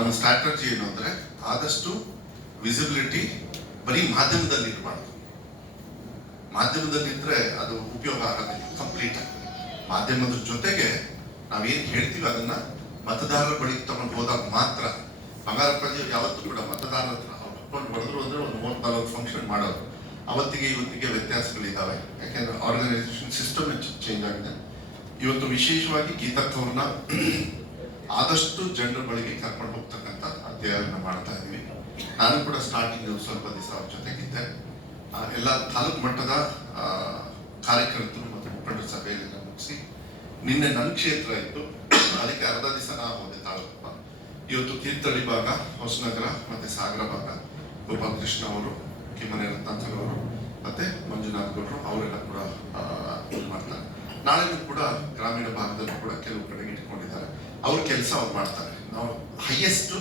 ನಮ್ಮ ಸ್ಟ್ರಾಟಜಿ ಏನು ಅಂದರೆ ಆದಷ್ಟು ವಿಸಿಬಿಲಿಟಿ ಬರೀ ಮಾಧ್ಯಮದಲ್ಲಿ ಇರಬಾರ್ದು ಮಾಧ್ಯಮದಲ್ಲಿದ್ರೆ ಅದು ಉಪಯೋಗ ಆಗೋದಿಲ್ಲ ಕಂಪ್ಲೀಟ್ ಮಾಧ್ಯಮದ ಜೊತೆಗೆ ನಾವೇನು ಹೇಳ್ತೀವಿ ಅದನ್ನ ಮತದಾರರ ಬಳಿ ತಗೊಂಡು ಹೋದಾಗ ಮಾತ್ರ ಬಂಗಾರಪ್ಪಾಜಿ ಯಾವತ್ತೂ ಕೂಡ ಮತದಾರರ ಹತ್ರ ಅವ್ರು ತಗೊಂಡು ಅಂದ್ರೆ ಒಂದು ಮೂವತ್ತ್ ನಾಲ್ಕು ಫಂಕ್ಷನ್ ಮಾಡೋರು ಅವತ್ತಿಗೆ ಇವತ್ತಿಗೆ ವ್ಯತ್ಯಾಸಗಳಿದ್ದಾವೆ ಯಾಕೆಂದ್ರೆ ಆರ್ಗನೈಸೇಷನ್ ಸಿಸ್ಟಮ್ ಚೇಂಜ್ ಆಗಿದೆ. ಇವತ್ತು ವಿಶೇಷವಾಗಿ ಗೀತಾ ಅವ್ರನ್ನ ಆದಷ್ಟು ಜನರ ಬಳಿಗೆ ಕರ್ಕೊಂಡು ಹೋಗ್ತಕ್ಕಂಥ ಅಧ್ಯಯನ ಮಾಡ್ತಾ ಇದ್ದೀವಿ ನಾನು ಕೂಡ ಸ್ಟಾರ್ಟಿಂಗ್ ಸ್ವಲ್ಪ ದಿವಸ ಅವ್ರ ಜೊತೆಗಿದ್ದೆ. ಎಲ್ಲ ತಾಲೂಕು ಮಟ್ಟದ ಕಾರ್ಯಕರ್ತರು ಮತ್ತು ಮುಖಂಡರ ಸಭೆಯಲ್ಲಿ ಮುಗಿಸಿ ನಿನ್ನೆ ನನ್ನ ಕ್ಷೇತ್ರ ಇತ್ತು. ಅದಕ್ಕೆ ಅರ್ಧ ದಿವಸ ನಾ ಹೋದೆ ತಾಲೂಕು ಇವತ್ತು ತೀರ್ಥಹಳ್ಳಿ ಭಾಗ, ಹೊಸನಗರ ಮತ್ತೆ ಸಾಗರ ಭಾಗ. ಗೋಪಾಲಕೃಷ್ಣ ಅವರು, ಕಿಮ್ಮನೆ ರತ್ನಾಥರ್ ಅವರು ಮತ್ತೆ ಮಂಜುನಾಥ್ ಗೌಡರು ಅವರೆಲ್ಲ ಕೂಡ ಮಾಡ್ತಾರೆ. ನಾಳೆನೂ ಕೂಡ ಗ್ರಾಮೀಣ ಭಾಗದಲ್ಲೂ ಕೂಡ ಕೆಲವು ಕಡೆಗೆ ಇಟ್ಕೊಂಡಿದ್ದಾರೆ. ಅವ್ರ ಕೆಲಸ ಅವ್ರು ಮಾಡ್ತಾರೆ. ನಾವು ಹೈಯೆಸ್ಟ್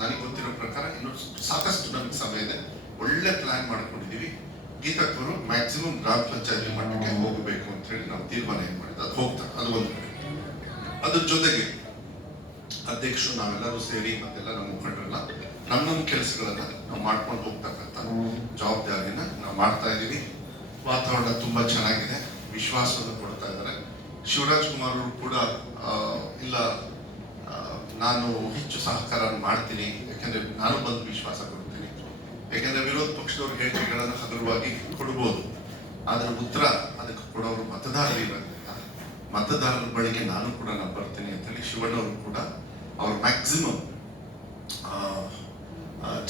ನನಗೆ ಗೊತ್ತಿರೋ ಪ್ರಕಾರ ಇನ್ನು ಸಾಕಷ್ಟು ನಮಗೆ ಸಮಯ ಇದೆ. ಒಳ್ಳೆ ಪ್ಲಾನ್ ಮಾಡ್ಕೊಂಡಿದೀವಿ. ಗೀತಕ್ಕವರು ಮ್ಯಾಕ್ಸಿಮಮ್ ಗ್ರಾಮ ಪಂಚಾಯತಿ ಮಟ್ಟಕ್ಕೆ ಹೋಗಬೇಕು ಅಂತ ಹೇಳಿ ನಾವು ತೀರ್ಮಾನ ಏನು ಮಾಡಿದ್ದು, ಅದು ಹೋಗ್ತಾರೆ ಅದು ಒಂದು ಅದ್ರ ಜೊತೆಗೆ ಅಧ್ಯಕ್ಷರು ನಾವೆಲ್ಲರೂ ಸೇರಿ ಮತ್ತೆಲ್ಲ ನಮ್ಮ ಮುಖಂಡರೆಲ್ಲ ನಮ್ಮ ನಮ್ಮ ಕೆಲಸಗಳನ್ನ ನಾವು ಮಾಡ್ಕೊಂಡು ಹೋಗ್ತಕ್ಕಂಥ ಜವಾಬ್ದಾರಿನ ನಾವು ಮಾಡ್ತಾ ಇದ್ದೀವಿ ವಾತಾವರಣ ತುಂಬಾ ಚೆನ್ನಾಗಿದೆ. ವಿಶ್ವಾಸವನ್ನು ಕೊಡ್ತಾ ಇದ್ದಾರೆ. ಶಿವರಾಜ್ ಕುಮಾರ್ ಅವರು ಕೂಡ ಇಲ್ಲ ನಾನು ಹೆಚ್ಚು ಸಹಕಾರ ಮಾಡ್ತೀನಿ, ಯಾಕೆಂದ್ರೆ ನಾನು ಬಂದು ವಿಶ್ವಾಸ ಕೊಡ್ತೀನಿ. ಯಾಕೆಂದ್ರೆ ವಿರೋಧ ಪಕ್ಷದವ್ರ ಹೇಳಿಕೆಗಳನ್ನು ಹಗುರವಾಗಿ ಕೊಡ್ಬೋದು. ಆದ್ರೆ ಉತ್ತರ ಅದಕ್ಕೆ ಕೊಡೋರು ಮತದಾರರು ಇರೋದ್ರಿಂದ, ಮತದಾರರ ಬಳಿಗೆ ನಾನು ಕೂಡ ನಾನು ಬರ್ತೀನಿ ಅಂತೇಳಿ ಶಿವಣ್ಣವರು ಕೂಡ ಅವ್ರ ಮ್ಯಾಕ್ಸಿಮಮ್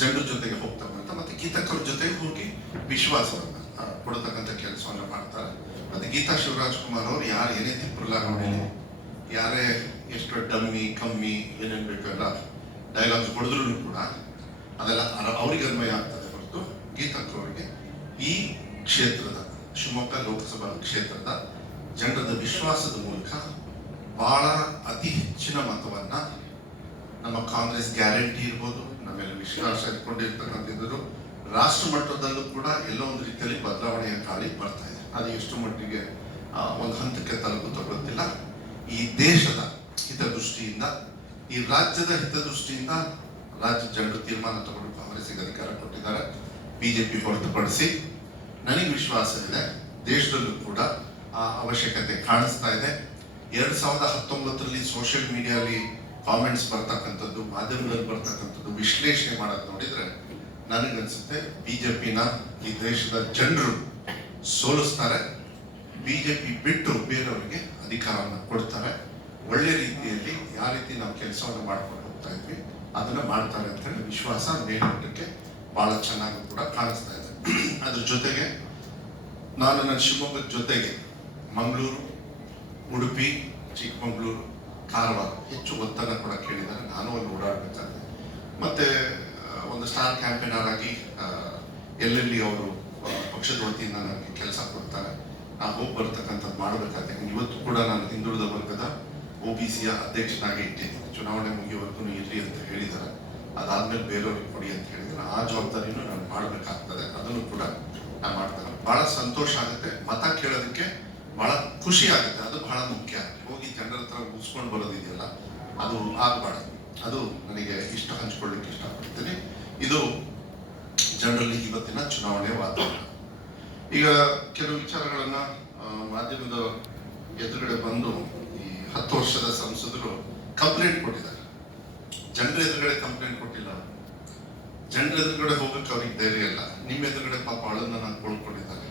ಜನರ ಜೊತೆಗೆ ಹೋಗ್ತಕ್ಕಂಥ ಮತ್ತೆ ಗೀತಕ್ಕವ್ರ ಜೊತೆಗೆ ಹೋಗಿ ವಿಶ್ವಾಸವನ್ನ ಕೊಡತಕ್ಕಂಥ ಕೆಲಸವನ್ನ ಮಾಡ್ತಾರೆ. ಮತ್ತೆ ಗೀತಾ ಶಿವರಾಜ್ ಕುಮಾರ್ ಅವರು ಯಾರು ಏನೇ ತಿಪ್ಪರಲ್ಲ ನೋಡಿ ಯಾರೇ ಎಷ್ಟು ಡಮ್ಮಿ ಕಮ್ಮಿ ಏನೇನು ಬೇಕು ಎಲ್ಲ ಡೈಲಾಗ್ಸ್ ಹೊಡೆದ್ರು ಕೂಡ ಅದೆಲ್ಲ ಅವ್ರಿಗೆ ಅನ್ವಯ ಆಗ್ತದೆ ಹೊರತು ಗೀತಕ್ಕವರಿಗೆ ಈ ಕ್ಷೇತ್ರದ, ಶಿವಮೊಗ್ಗ ಲೋಕಸಭಾ ಕ್ಷೇತ್ರದ ಜನರದ ವಿಶ್ವಾಸದ ಮೂಲಕ ಬಹಳ ಅತಿ ಹೆಚ್ಚಿನ ಮತವನ್ನ ನಮ್ಮ ಕಾಂಗ್ರೆಸ್ ಗ್ಯಾರಂಟಿ ಇರ್ಬೋದು, ನಮ್ಮೆಲ್ಲ ವಿಶ್ವಾಸ ಇಟ್ಕೊಂಡಿರ್ತಕ್ಕಂಥದ್ದು ರಾಷ್ಟ್ರ ಮಟ್ಟದಲ್ಲೂ ಕೂಡ ಎಲ್ಲೋ ಒಂದು ರೀತಿಯಲ್ಲಿ ಬದಲಾವಣೆಯ ಗಾಳಿ ಬರ್ತಾ ಇದೆ. ಅದು ಎಷ್ಟು ಮಟ್ಟಿಗೆ ಒಂದು ಹಂತಕ್ಕೆ ತಲುಪು ಗೊತ್ತಿಲ್ಲ. ಈ ದೇಶದ ಹಿತದೃಷ್ಟಿಯಿಂದ, ಈ ರಾಜ್ಯದ ಹಿತದೃಷ್ಟಿಯಿಂದ ರಾಜ್ಯ ಜನರು ತೀರ್ಮಾನ ತಗೊಂಡು ಕಾಂಗ್ರೆಸ್ಗೆ ಅಧಿಕಾರ ಕೊಟ್ಟಿದ್ದಾರೆ. ಬಿಜೆಪಿ ಹೊರತುಪಡಿಸಿ ನನಗೆ ವಿಶ್ವಾಸ ಇದೆ ದೇಶದಲ್ಲೂ ಕೂಡ ಆ ಅವಶ್ಯಕತೆ ಕಾಣಿಸ್ತಾ ಇದೆ. ಎರಡ್ ಸಾವಿರದ ಹತ್ತೊಂಬತ್ತರಲ್ಲಿ ಸೋಷಿಯಲ್ ಮೀಡಿಯಾಲಿ ಕಾಮೆಂಟ್ಸ್ ಬರ್ತಕ್ಕಂಥದ್ದು, ಮಾಧ್ಯಮಗಳಲ್ಲಿ ಬರ್ತಕ್ಕಂಥದ್ದು ವಿಶ್ಲೇಷಣೆ ಮಾಡೋದು ನೋಡಿದ್ರೆ ನನಗನ್ಸುತ್ತೆ ಬಿಜೆಪಿನ ಈ ದೇಶದ ಜನರು ಸೋಲಿಸ್ತಾರೆ. ಬಿಜೆಪಿ ಬಿಟ್ಟು ಬೇರೆಯವರಿಗೆ ಅಧಿಕಾರವನ್ನು ಕೊಡ್ತಾರೆ. ಒಳ್ಳೆ ರೀತಿಯಲ್ಲಿ ಯಾವ ರೀತಿ ನಾವು ಕೆಲಸವನ್ನು ಮಾಡ್ಕೊಂಡು ಹೋಗ್ತಾ ಇದ್ವಿ ಅದನ್ನ ಮಾಡ್ತಾರೆ ಅಂತ ಹೇಳಿ ವಿಶ್ವಾಸ ಮೇಲ್ಮಟ್ಟಕ್ಕೆ ಬಹಳ ಚೆನ್ನಾಗಿ ಕೂಡ ಕಾಣಿಸ್ತಾ ಇದೆ. ಅದ್ರ ಜೊತೆಗೆ ನಾನು ನನ್ನ ಶಿವಮೊಗ್ಗದ ಜೊತೆಗೆ ಮಂಗಳೂರು ಉಡುಪಿ ಚಿಕ್ಕಮಗಳೂರು ಕಾರವಾರ ಹೆಚ್ಚು ಒತ್ತನ್ನು ಕೂಡ ಕೇಳಿದ್ದಾರೆ. ನಾನು ಅಲ್ಲಿ ಓಡಾಡಬೇಕಾದ್ರೆ. ಮತ್ತೆ ಒಂದು ಸ್ಟಾರ್ ಕ್ಯಾಂಪೇನರ್ ಆಗಿ ಆ, ಎಲ್ಲೆಲ್ಲಿ ಅವರು ಆ, ಪಕ್ಷದ ವತಿಯಿಂದ ನನಗೆ ಕೆಲಸ ಕೊಡ್ತಾರೆ ನಾ ಹೋಗಿ ಬರ್ತಕ್ಕಂಥದ್ದು ಮಾಡಬೇಕಾದ್ರೆ ಇವತ್ತು ಕೂಡ ನಾನು ಹಿಂದುಳಿದ ವರ್ಗದ ಒ ಅಧ್ಯಕ್ಷನಾಗಿ ಇಟ್ಟಿದ್ದೀನಿ ಚುನಾವಣೆ ಮುಗಿಯುವವರೆಗೂ ಇರ್ಲಿ ಅಂತ ಹೇಳಿದ್ದಾರೆ. ಅದಾದ್ಮೇಲೆ ಬೇರೆಯವ್ರಿಗೆ ಕೊಡಿ ಅಂತ ಹೇಳಿದ್ರೆ ಆ ಜವಾಬ್ದಾರಿನೂ ನಾನು ಮಾಡಬೇಕಾಗ್ತದೆ. ಅದನ್ನು ಕೂಡ ನಾನು ಮಾಡ್ತೇನೆ ಬಹಳ ಸಂತೋಷ ಆಗುತ್ತೆ. ಮತ ಕೇಳೋದಕ್ಕೆ ಬಹಳ ಖುಷಿ ಆಗುತ್ತೆ. ಅದು ಬಹಳ ಮುಖ್ಯ. ಹೋಗಿ ಜನರ ಹತ್ರ ಮುಗಿಸ್ಕೊಂಡು ಬರೋದಿದೆಯಲ್ಲ, ಅದು ಆಗ್ಬಾರ್ದು. ಅದು ನನಗೆ ಇಷ್ಟ ಹಂಚ್ಕೊಳ್ಳಿಕ್ಕೆ ಇಷ್ಟಪಡ್ತೀನಿ. ಇದು ಜನರಲ್ಲಿ ಇವತ್ತಿನ ಚುನಾವಣೆ ವಾತಾವರಣ. ಈಗ ಕೆಲವು ವಿಚಾರಗಳನ್ನ ಮಾಧ್ಯಮದ ಎದುರುಗಡೆ ಬಂದು ಹತ್ತು ವರ್ಷದ ಸಂಸದರು ಕಂಪ್ಲೇಂಟ್ ಕೊಟ್ಟಿದ್ದಾರೆ. ಜನರ ಎದುರುಗಡೆ ಕಂಪ್ಲೇಂಟ್ ಕೊಟ್ಟಿಲ್ಲ. ಜನರ ಎದುರುಗಡೆ ಹೋಗಕ್ಕೆ ಅವ್ರಿಗೆ ಧೈರ್ಯ ಇಲ್ಲ. ನಿಮ್ಮ ಎದುರುಗಡೆ ಪಾಪ ಅಳನ್ನ ನಾನು ಕೊಂಡ್ಕೊಂಡಿದ್ದಾರೆ.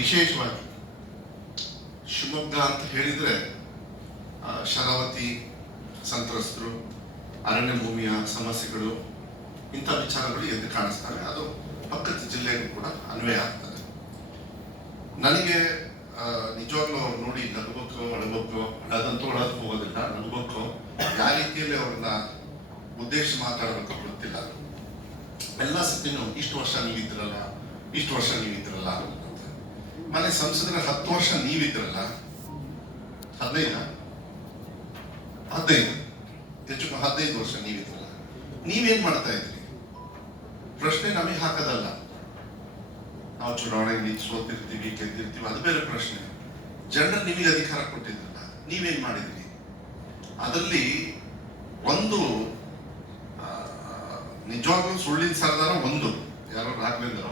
ವಿಶೇಷವಾಗಿ ಶಿವಮೊಗ್ಗ ಅಂತ ಹೇಳಿದ್ರೆ ಶರಾವತಿ ಸಂತ್ರಸ್ತರು, ಅರಣ್ಯ ಭೂಮಿಯ ಸಮಸ್ಯೆಗಳು, ಇಂಥ ವಿಚಾರಗಳು ಎದ್ದು ಕಾಣಿಸ್ತವೆ ಅದು ಪಕ್ಕದ ಜಿಲ್ಲೆಗೂ ಕೂಡ ಅನ್ವಯ ಆಗ್ತದೆ. ನನಗೆ ನಿಜವಾಗ್ಲೂ ಅವ್ರು ನೋಡಿ ನಗಬೇಕು ಅಳಬೇಕು ಅಳದಂತೂ ಅಳದ್ ಹೋಗೋದಿಲ್ಲ ನಗಬೇಕು ಯಾವ ರೀತಿಯಲ್ಲಿ ಅವ್ರನ್ನ ಉದ್ದೇಶ ಮಾತಾಡಬೇಕು ಗೊತ್ತಿಲ್ಲ. ಎಲ್ಲ ಸತಿನೂ ಇಷ್ಟು ವರ್ಷ ನೀವಿದ್ರಲ್ಲ, ಇಷ್ಟು ವರ್ಷ ನೀವಿದ್ರಲ್ಲ ಮನೆ ಸಂಸದರ ಹತ್ತು ವರ್ಷ ನೀವಿದ್ರಲ್ಲ, ಹದಿನೈದ? ಹದಿನೈದು. ಹೆಚ್ಚು ಹದಿನೈದು ವರ್ಷ ನೀವಿದ್ರಲ್ಲ. ನೀವೇನ್ ಮಾಡ್ತಾ ಇದ್ರಿ ಪ್ರಶ್ನೆ ನಮಗೆ ಹಾಕದಲ್ಲ. ನಾವು ಚುನಾವಣೆ ನಿಂತು ಸೋತಿರ್ತೀವಿ ಗೆದ್ದಿರ್ತೀವಿ ಅದು ಬೇರೆ ಪ್ರಶ್ನೆ. ಜನರು ನಿಮಗೆ ಅಧಿಕಾರ ಕೊಟ್ಟಿದ್ರಲ್ಲ, ನೀವೇನ್ ಮಾಡಿದ್ರಿ? ಅದರಲ್ಲಿ ಒಂದು ನಿಜವಾಗ್ಲೂ ಸುಳ್ಳಿನ ಸರ್ದಾರ ಒಂದು, ಯಾರೋ ರಾಘವೇಂದ್ರ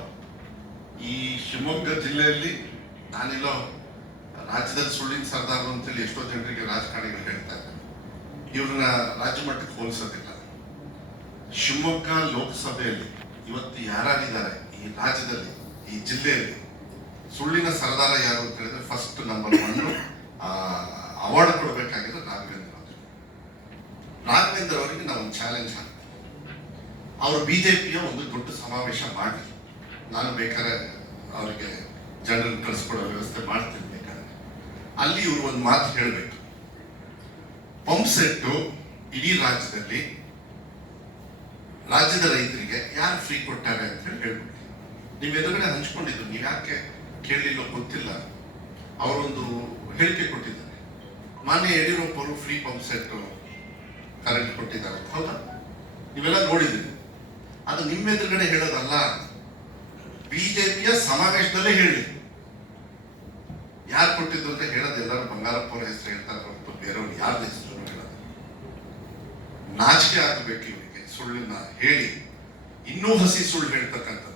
ಈ ಶಿವಮೊಗ್ಗ ಜಿಲ್ಲೆಯಲ್ಲಿ ನಾನಿಲ್ಲೋ, ರಾಜ್ಯದಲ್ಲಿ ಸುಳ್ಳಿನ ಸರ್ದಾರ ಅಂತೇಳಿ ಎಷ್ಟೋ ಜನರಿಗೆ ರಾಜಕಾರಣಿಗಳು ಹೇಳ್ತಾ ಇದ್ದಾರೆ. ಇವ್ರನ್ನ ರಾಜ್ಯ ಮಟ್ಟಕ್ಕೆ ಹೋಲಿಸೋದಿಲ್ಲ. ಶಿವಮೊಗ್ಗ ಲೋಕಸಭೆಯಲ್ಲಿ ಇವತ್ತು ಯಾರಾಗಿದ್ದಾರೆ? ಈ ರಾಜ್ಯದಲ್ಲಿ ಈ ಜಿಲ್ಲೆಯಲ್ಲಿ ಸುಳ್ಳಿನ ಸರದಾರ ಯಾರು ಅಂತ ಹೇಳಿದ್ರೆ ಫಸ್ಟ್ ನಂಬರ್ ಒನ್ ಅವಾರ್ಡ್ ಕೊಡಬೇಕಾಗಿರೋದು ರಾಘವೇಂದ್ರ ಅವರು. ರಾಘವೇಂದ್ರ ಅವರಿಗೆ ನಾವು ಒಂದು ಚಾಲೆಂಜ್ ಹಾಕ್ತೀವಿ. ಅವರು ಬಿಜೆಪಿಯ ಒಂದು ದೊಡ್ಡ ಸಮಾವೇಶ ಮಾಡಿ ನಾನು ಬೇಕಾದ್ರೆ ಅವರಿಗೆ ಜನರನ್ನು ಕಳಿಸ್ಕೊಡೋ ವ್ಯವಸ್ಥೆ ಮಾಡ್ತೀನಿ ಬೇಕಾದ್ರೆ. ಅಲ್ಲಿ ಇವರು ಒಂದು ಮಾತು ಹೇಳಬೇಕು. ಪಂಪ್ ಸೆಟ್ಟು ಇಡೀ ರಾಜ್ಯದಲ್ಲಿ ರಾಜ್ಯದ ರೈತರಿಗೆ ಯಾರು ಫ್ರೀ ಕೊಟ್ಟಾರೆ ಅಂತ ಹೇಳಿ ಹೇಳ್ಬಿಟ್ಟು ನೀವು ಎದುರುಗಡೆ ಹಂಚ್ಕೊಂಡಿದ್ದು, ನೀವು ಯಾಕೆ ಕೇಳಲಿಲ್ಲ ಗೊತ್ತಿಲ್ಲ? ಅವರೊಂದು ಹೇಳಿಕೆ ಕೊಟ್ಟಿದ್ದಾರೆ. ಮಾನ್ಯ ಯಡಿಯೂರಪ್ಪ ಅವರು ಫ್ರೀ ಪಂಪ್ ಸೆಟ್ ಕರೆಂಟ್ ಕೊಟ್ಟಿದ್ದಾರೆ. ಹೌದಾ? ನೀವೆಲ್ಲ ನೋಡಿದ್ದೀರಿ. ಅದು ನಿಮ್ಮ ಎದುರುಗಡೆ ಹೇಳೋದಲ್ಲ. ಬಿಜೆಪಿಯ ಸಮಾವೇಶದಲ್ಲೇ ಹೇಳಿ. ಯಾರು ಕೊಟ್ಟಿದ್ದು ಅಂತ ಹೇಳೋದು ಎಲ್ಲರೂ ಬಂಗಾರಪ್ಪ ಅವ್ರ ಹೆಸರು ಹೇಳ್ತಾರೆ ಹೊರತು ಬೇರೆಯವ್ರು ಯಾರ್ದು ಹೆಸರು ಹೇಳೋದು. ನಾಚಿಕೆ ಆಗಬೇಕು ಇವರಿಗೆ ಸುಳ್ಳಿನ ಹೇಳಿ. ಇನ್ನೂ ಹಸಿ ಸುಳ್ಳು ಹೇಳ್ತಕ್ಕಂಥದ್ದು.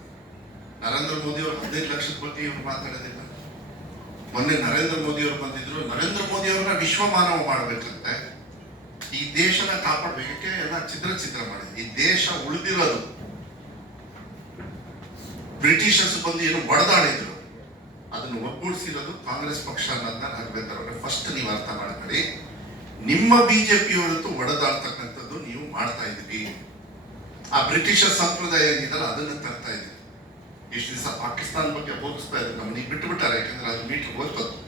ನರೇಂದ್ರ ಮೋದಿ ಅವರು ಹದಿನೈದು ಲಕ್ಷದ ಬಗ್ಗೆ ಇವರು ಮಾತಾಡೋದಿಲ್ಲ. ಮೊನ್ನೆ ನರೇಂದ್ರ ಮೋದಿ ಅವರು ಬಂದಿದ್ರು. ನರೇಂದ್ರ ಮೋದಿ ಅವರನ್ನ ವಿಶ್ವಮಾನವ ಮಾಡಬೇಕಂತೆ. ಈ ದೇಶನ ಕಾಪಾಡಬೇಕಕ್ಕೆ ಎಲ್ಲ ಚಿತ್ರ ಚಿತ್ರ ಮಾಡಿದೆ ಈ ದೇಶ ಉಳಿದಿರೋದು. ಬ್ರಿಟಿಷರ್ಸ್ ಬಂದು ಏನು ಬಡದಾಡಿದ್ರು ಅದನ್ನು ಒಗ್ಗೂಡಿಸಿರೋದು ಕಾಂಗ್ರೆಸ್ ಪಕ್ಷ ಅನ್ನೋದನ್ನ ರಾಘವೇಂದ್ರ ಫಸ್ಟ್ ನೀವು ಅರ್ಥ ಮಾಡ್ಕೊಳ್ಳಿ. ನಿಮ್ಮ ಬಿಜೆಪಿಯವರಂತೂ ಒಡೆದಾಡ್ತಕ್ಕಂಥದ್ದು ನೀವು ಮಾಡ್ತಾ ಇದ್ದೀವಿ ಆ ಬ್ರಿಟಿಷರ್ ಸಂಪ್ರದಾಯ ಏನಿದಲ್ಲ ಅದನ್ನ ತರ್ತಾ ಇದ್ರಿ ಇಷ್ಟು ದಿವಸ ಪಾಕಿಸ್ತಾನ ಬಗ್ಗೆ ಬೋಧಿಸ್ತಾ ಇದ್ರು ನೀವು ಬಿಟ್ಟು ಬಿಟ್ಟಾರೆ ಯಾಕಂದ್ರೆ ಅದು ಮೀಟರ್ ಓದ್ತದ್ದು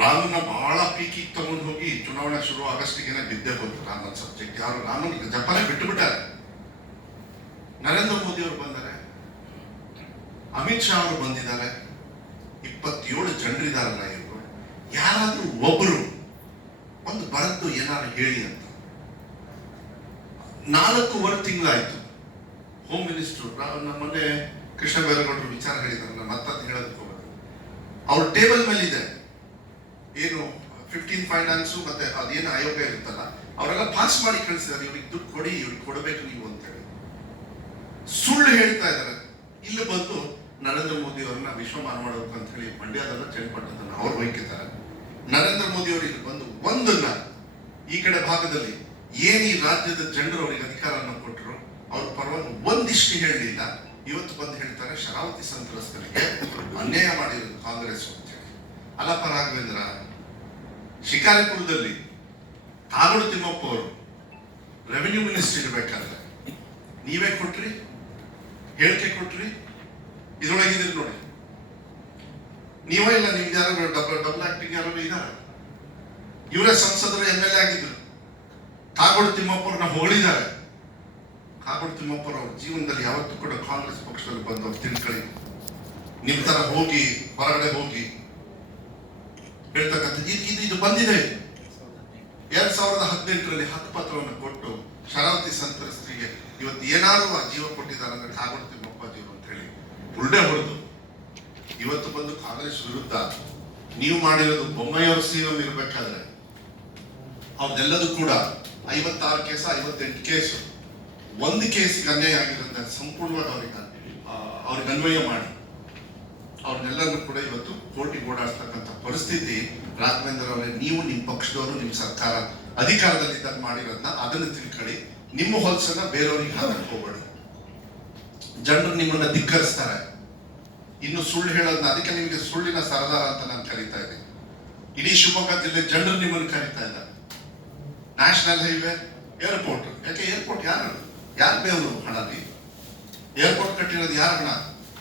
ರಾಮನ ಬಹಳ ಪೀಕಿಗೆ ತಗೊಂಡು ಹೋಗಿ ಚುನಾವಣೆ ಶುರು ಆಗಸ್ಟಿಗೆನೆ ಬಿದ್ದೆ ಬಂತು ರಾಮನ್ ಸಬ್ಜೆಕ್ಟ್ ಯಾರು ರಾಮನ್ ಜಪಾನೇ ಬಿಟ್ಟು ಬಿಟ್ಟಾರೆ ನರೇಂದ್ರ ಮೋದಿ ಅವರು ಬಂದರೆ. ಅಮಿತ್ ಶಾ ಅವರು ಬಂದಿದ್ದಾರೆ. ಇಪ್ಪತ್ತೇಳು ಜನರಿದಾರಲ್ಲ ಇವರು. ಯಾರಾದ್ರೂ ಒಬ್ಬರು ಒಂದು ಬರದ್ದು ಏನಾದ್ರು ಹೇಳಿ ಅಂತ. ನಾಲ್ಕೂವರೆ ತಿಂಗಳಾಯ್ತು. ಹೋಮ್ ಮಿನಿಸ್ಟರ್ ನಮ್ಮ ಮೊನ್ನೆ ಕೃಷ್ಣ ಬೈರೇಗೌಡರು ವಿಚಾರ ಹೇಳಿದಾರಲ್ಲ, ಮತ್ತದು ಹೇಳೋದಕ್ಕೆ ಹೋಗೋದು ಅವ್ರ ಟೇಬಲ್ ಮೇಲೆ ಇದೆ ಏನು ಫಿಫ್ಟೀನ್ ಫೈನಾನ್ಸ್ ಮತ್ತೆ ಅದೇನು ಆಯೋಗ ಇರುತ್ತಲ್ಲ ಅವರೆಲ್ಲ ಪಾಸ್ ಮಾಡಿ ಕಳಿಸಿದ್ದಾರೆ, ಇವ್ರಿಗೆ ದುಡ್ಡು ಕೊಡಿ, ಇವ್ರಿಗೆ ಕೊಡಬೇಕು ನೀವು ಅಂತ ಹೇಳಿ. ಸುಳ್ಳು ಹೇಳ್ತಾ ಇದ್ದಾರೆ. ಇಲ್ಲಿ ಬಂದು ನರೇಂದ್ರ ಮೋದಿ ಅವರನ್ನ ವಿಶ್ವಮಾನ ಮಾಡಬೇಕು ಅಂತ ಹೇಳಿ ಮಂಡ್ಯದಲ್ಲ ಚನ್ನಪಟ್ಟಣದನ್ನ ಅವ್ರು ಬೈಕಿದ್ದಾರೆ ನರೇಂದ್ರ ಮೋದಿ ಅವರು ಇಲ್ಲಿ ಬಂದು ಒಂದನ್ನ, ಈ ಕಡೆ ಭಾಗದಲ್ಲಿ ಏನೀ ರಾಜ್ಯದ ಜನರು ಅವರಿಗೆ ಅಧಿಕಾರವನ್ನು ಕೊಟ್ಟರು, ಅವ್ರ ಪರವಾಗಿ ಒಂದಿಷ್ಟು ಹೇಳಲಿಲ್ಲ. ಇವತ್ತು ಬಂದು ಹೇಳ್ತಾರೆ ಶರಾವತಿ ಸಂತ್ರಸ್ತರಿಗೆ ಅನ್ಯಾಯ ಮಾಡಿರೋದು ಕಾಂಗ್ರೆಸ್ ಅಂತ ಹೇಳಿ ಅಲ್ಲಪ್ಪ ರಾಘವೇಂದ್ರ, ಶಿಕಾರಿಪುರದಲ್ಲಿ ಕಾಗೋಡು ತಿಮ್ಮಪ್ಪ ಅವರು ರೆವಿನ್ಯೂ ಮಿನಿಸ್ಟರ್ ಇರಬೇಕಾದ್ರೆ ನೀವೇ ಕೊಟ್ರಿ, ಹೇಳಿಕೆ ಕೊಟ್ರಿ ಇದ್ರೊಳಗಿದ್ರಿ ನೋಡಿ. ನೀವೇ ಇಲ್ಲ, ನಿಮ್ಗೆ ಯಾರು ಡಬಲ್ ಡಬಲ್ ಆಕ್ಟಿಂಗ್ ಯಾರು ಇದಾರ ಇವರೇ ಸಂಸದರು ಎಂ ಎಲ್ ಎ ಆಗಿದ್ರು. ಕಾಗೋಡು ತಿಮ್ಮಪ್ಪರನ್ನ ಹೊಗಳಿದ್ದಾರೆ. ಕಾಗೋಡು ತಿಮ್ಮಪ್ಪರ ಅವ್ರ ಜೀವನದಲ್ಲಿ ಯಾವತ್ತೂ ಕೂಡ ಕಾಂಗ್ರೆಸ್ ಪಕ್ಷದಲ್ಲಿ ಬಂದವ್ರು ತಿಳ್ಕೊಳ್ಳಿ ನಿಮ್ಮ ತರ ಹೋಗಿ, ಹೊರಗಡೆ ಹೋಗಿ ಹೇಳ್ತಕ್ಕಂಥ ಇದು ಇದು ಬಂದಿದೆ. ಎರಡ್ ಸಾವಿರದ ಹದಿನೆಂಟರಲ್ಲಿ ಹತ್ತು ಪತ್ರವನ್ನು ಕೊಟ್ಟು ಶರಾವತಿ ಸಂತ್ರಸ್ತರಿಗೆ ಇವತ್ತು ಏನಾದರೂ ಆ ಜೀವ ಕೊಟ್ಟಿದ್ದಾರೆ ಅಂದ್ರೆ ಕಾಗೋಡು ತಿಮ್ಮಪ್ಪ ಜೀವ ಅಂತ ಹೇಳಿ ಉಲ್ಡೆ ಹೊಡೆದು ಇವತ್ತು ಬಂದು ಕಾಂಗ್ರೆಸ್ ವಿರುದ್ಧ ನೀವು ಮಾಡಿರೋದು ಬೊಮ್ಮೆಯವ್ರ ಸಿಎಂ ಇರಬೇಕಾದ್ರೆ ಅವ್ರದೆಲ್ಲದೂ ಕೂಡ ಐವತ್ತಾರು ಕೇಸ, ಐವತ್ತೆಂಟು ಕೇಸು. ಒಂದು ಕೇಸ್ ಅನ್ಯಾಯ ಆಗಿರೋದ್ರಿಂದ ಸಂಪೂರ್ಣವಾಗಿ ಅವ್ರಿಗೆ ಅವ್ರಿಗೆ ಅನ್ವಯ ಮಾಡಿ. ಅವ್ರನ್ನೆಲ್ಲರೂ ಕೂಡ ಇವತ್ತು ಕೋರ್ಟಿಗೆ ಓಡಾಡ್ತಕ್ಕಂಥ ಪರಿಸ್ಥಿತಿ ರಾಘವೇಂದ್ರ ಅವರೇ, ನೀವು ನಿಮ್ಮ ಪಕ್ಷದವರು, ನಿಮ್ಮ ಸರ್ಕಾರ ಅಧಿಕಾರದಲ್ಲಿದ್ದಾಗ ಮಾಡಿರೋದನ್ನ ಅದನ್ನು ತಿಳ್ಕೊಳ್ಳಿ. ನಿಮ್ಮ ಹೊಲಸನ್ನ ಬೇರೆಯವ್ರಿಗೆ ಹಾಕಕ್ಕೆ ಹೋಗ್ಬೇಡಿ. ಜನರು ನಿಮ್ಮನ್ನ ಧಿಕ್ಕರಿಸ್ತಾರೆ. ಇನ್ನು ಸುಳ್ಳು ಹೇಳೋದನ್ನ ಅದಕ್ಕೆ ನಿಮಗೆ ಸುಳ್ಳಿನ ಸರದಾರ ಅಂತ ನಾನು ಕರಿತಾ ಇದ್ದೀನಿ. ಇಡೀ ಶಿವಮೊಗ್ಗ ಜಿಲ್ಲೆ ಜನರು ನಿಮ್ಮನ್ನು ಕರಿತಾ ಇಲ್ಲ ನ್ಯಾಷನಲ್ ಹೈವೇ ಏರ್ಪೋರ್ಟ್ ಯಾಕೆ ಏರ್ಪೋರ್ಟ್ ಯಾರು? ಯಾರು ಬೇವರು ಹಣ ನೀವು ಏರ್ಪೋರ್ಟ್ ಕಟ್ಟಿರೋದು ಯಾರ ಹಣ?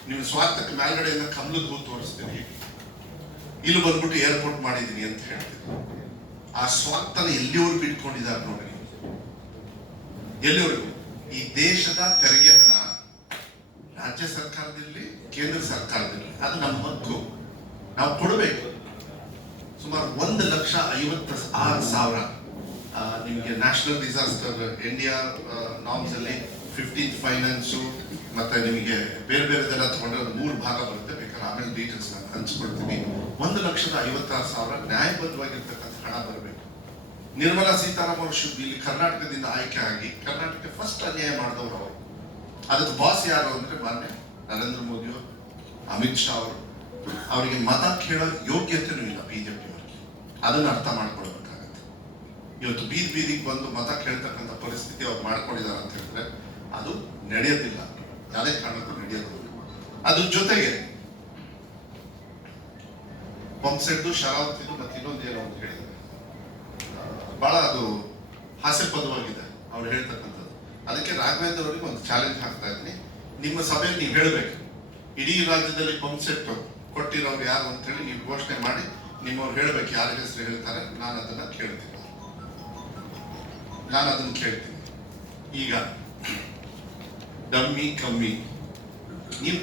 ನಿಮ್ಮ ಸ್ವಾರ್ಥಕ್ಕೆ ಮೇಲ್ಗಡೆಯಿಂದ ಕಮಲದ ಹೂ ತೋರಿಸ್ತೀನಿ ಇಲ್ಲಿ ಬಂದ್ಬಿಟ್ಟು ಏರ್ಪೋರ್ಟ್ ಮಾಡಿದೀನಿ ಅಂತ ಹೇಳ್ತೀನಿ. ಆ ಸ್ವಾರ್ಥನ ಎಲ್ಲಿವರೆಗೂ ಇಟ್ಕೊಂಡಿದ್ದಾರೆ ನೋಡಿ ಎಲ್ಲಿವರೆಗೂ? ಈ ದೇಶದ ತೆರಿಗೆ ಹಣ ರಾಜ್ಯ ಸರ್ಕಾರದಲ್ಲಿ, ಕೇಂದ್ರ ಸರ್ಕಾರದಲ್ಲಿ. ಅದು ನಮ್ಮ ಹಕ್ಕು. ನಾವು ಕೊಡಬೇಕು. ಸುಮಾರು ಒಂದು ಲಕ್ಷ ಐವತ್ತ ಆರು ಸಾವಿರ ನಿಮಗೆ ನ್ಯಾಷನಲ್ ಡಿಸಾಸ್ಟರ್ ಇಂಡಿಯಾ ನಾಮ್ಸ್ ಅಲ್ಲಿ ಫಿಫ್ಟೀನ್ ಫೈನಾನ್ಸು ಮತ್ತೆ ನಿಮಗೆ ಬೇರೆ ಬೇರೆದೆಲ್ಲ ತಗೊಂಡ್ರೆ ಅದು ಮೂರು ಭಾಗ ಬರುತ್ತೆ. ಬೇಕಾದ್ರೆ ಆಮೇಲೆ ಡೀಟೇಲ್ಸ್ ನಾನು ಹಂಚ್ಕೊಳ್ತೀನಿ ಒಂದು ಲಕ್ಷದ ಐವತ್ತಾರು ಸಾವಿರ ನ್ಯಾಯಬದ್ಧವಾಗಿರ್ತಕ್ಕಂಥ ಹಣ ಬರಬೇಕು. ನಿರ್ಮಲಾ ಸೀತಾರಾಮನ್ ಇಲ್ಲಿ ಕರ್ನಾಟಕದಿಂದ ಆಯ್ಕೆ ಆಗಿ ಕರ್ನಾಟಕಕ್ಕೆ ಫಸ್ಟ್ ಅನ್ಯಾಯ ಮಾಡಿದವರು ಅವರು. ಅದಕ್ಕೆ ಬಾಸ್ ಯಾರು ಅಂದ್ರೆ ಮಾನ್ಯ ನರೇಂದ್ರ ಮೋದಿ ಅವರು, ಅಮಿತ್ ಶಾ ಅವರು. ಅವರಿಗೆ ಮತ ಕೇಳೋ ಯೋಗ್ಯತೆನೂ ಇಲ್ಲ ಬಿಜೆಪಿ ಅವರಿಗೆ. ಅದನ್ನ ಅರ್ಥ ಮಾಡ್ಕೊಳ್ಬೇಕಾಗತ್ತೆ ಇವತ್ತು ಬೀದಿ ಬೀದಿಗೆ ಬಂದು ಮತ ಕೇಳ್ತಕ್ಕಂಥ ಪರಿಸ್ಥಿತಿ ಅವ್ರು ಮಾಡ್ಕೊಂಡಿದ್ದಾರೆ ಅಂತ ಹೇಳಿದ್ರೆ ಅದು ನಡೆಯೋದಿಲ್ಲ. ಯಾವುದೇ ಕಾರಣಕ್ಕೂ ನಡೆಯೋದು ಅದ್ರ ಜೊತೆಗೆ ಪಂಪ್ಸೆಟ್ಟು ಶರಾವತಿದು ಮತ್ತೆ ಇನ್ನೊಂದು ಏನೋ ಅಂತ ಹೇಳಿದ್ದಾರೆ. ಬಹಳ ಅದು ಹಾಸ್ಯಪದವಾಗಿದೆ ಅವ್ರು ಹೇಳ್ತಕ್ಕಂಥದ್ದು. ಅದಕ್ಕೆ ರಾಘವೇಂದ್ರ ಅವರಿಗೆ ಒಂದು ಚಾಲೆಂಜ್ ಹಾಕ್ತಾ ಇದ್ದೀನಿ. ನಿಮ್ಮ ಸಭೆಯಲ್ಲಿ ನೀವು ಹೇಳಬೇಕು. ಇಡೀ ರಾಜ್ಯದಲ್ಲಿ ಪಂಪ್ಸೆಟ್ ಕೊಟ್ಟಿರೋರು ಯಾರು ಅಂತ ಹೇಳಿ ನೀವು ಘೋಷಣೆ ಮಾಡಿ ನಿಮ್ಮವ್ರು ಹೇಳ್ಬೇಕು ಯಾರ ಹೆಸರು ಹೇಳ್ತಾರೆ. ನಾನು ಅದನ್ನ ಕೇಳ್ತೀನಿ. ನಾನು ಅದನ್ನು ಕೇಳ್ತೀನಿ. ಈಗ ಡಮ್ಮಿ ಕಮ್ಮಿ ನೀವು